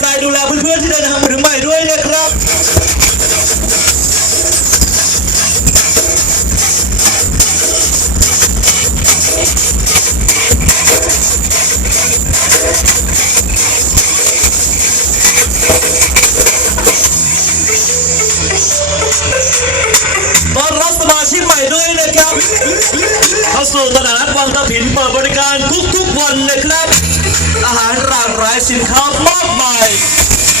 ไซน์ดูแลเพื่อนๆที่เดินทางมาถึงใหม่ด้วยนะครับต้อนรับสมาชิกใหม่ด้วยนะครับ เข้าสู่ตลาดวังตะผินเปิดบริการทุกๆวันนะครับ อาหารหลากหลายสินค้ามากมาย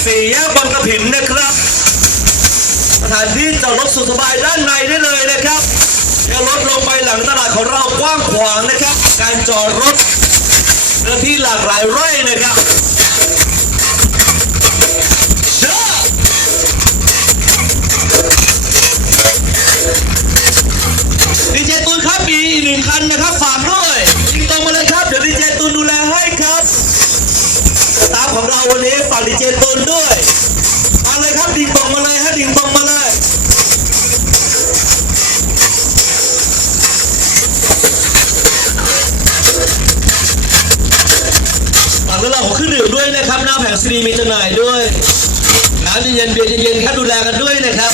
สี่แยกวังตะผินนะครับ สถานที่จอดรถสุดสบายด้านในได้เลยนะครับเดี๋ยวรถลงไปหลังตลาดของเรากว้างขวางนะครับ การจอดรถเนื้อที่หลากหลายไร่นะครับ เราวันนี้ฝากดีเจตูนด้วยมาเลยครับดิ่งตรงมาเลยฮะดิ่งตรงมาเลยฝากเรื่องราวของเครื่องดื่มด้วยนะครับหน้าแผงซีดีมีจำหน่ายด้วยน้ำเย็นๆเบียร์เย็นๆครับดูแลกันด้วยนะครับ